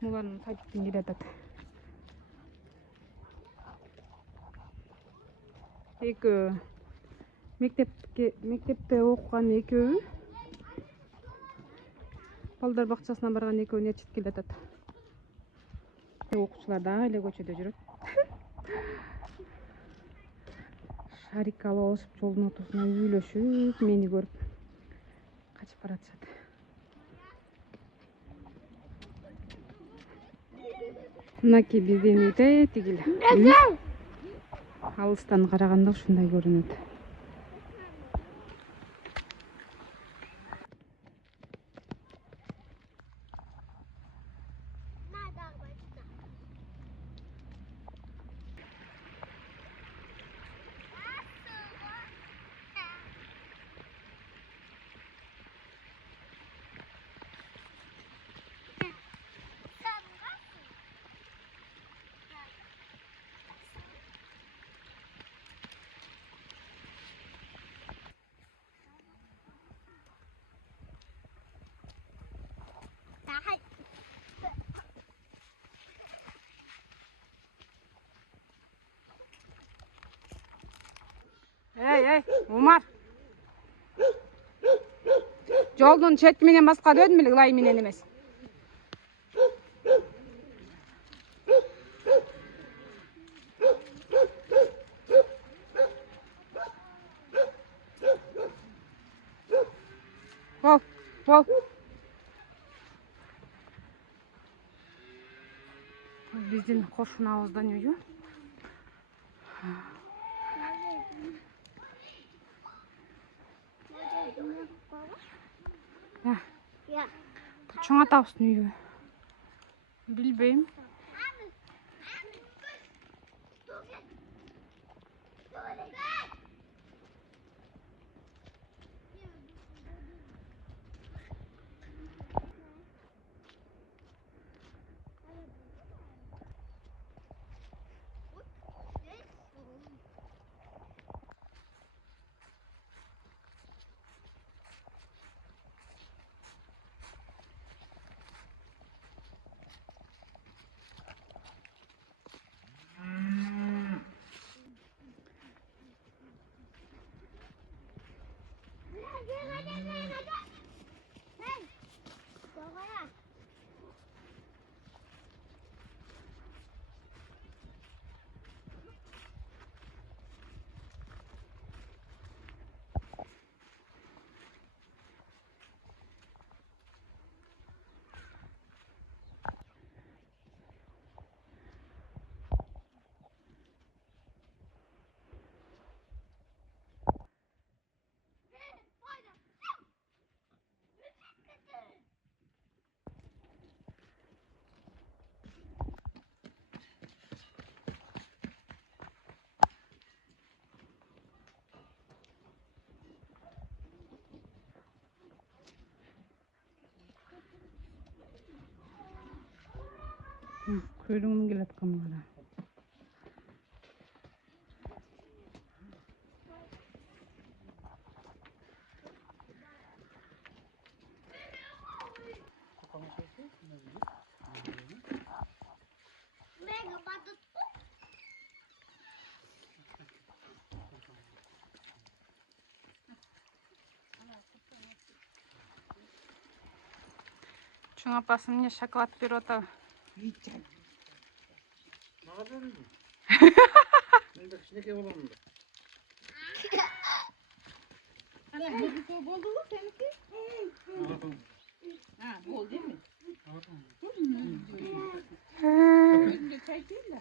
Буларның садиктен келе жатат. Экөө мектепте окуган экөө балдар бакчасына барган экөө нечет келе жатат. Окуучулар дагы эле көчөдө жүрөт. Шарик алып жолдун ортосуна үйлөшүп, мени көрүп качып баратышат. Мынакей биздин үйдө тигил. Алыстан караганда ушундай көрүнөт. Эй, Умар. Жолдун чет менен башка дөдүм эле, ылай менен эмес. Бол. Биздин кошунабыздын үйү. Чоң атабыздын үйү. Билбейм. Көрүнгүм келет камера. Чоң апасы мне шоколад берип атабы. Мага бериңби? Мен кичинекей болом да. Ana bu boldu mu seninki? Ha, bol değil mi? Çay değil de.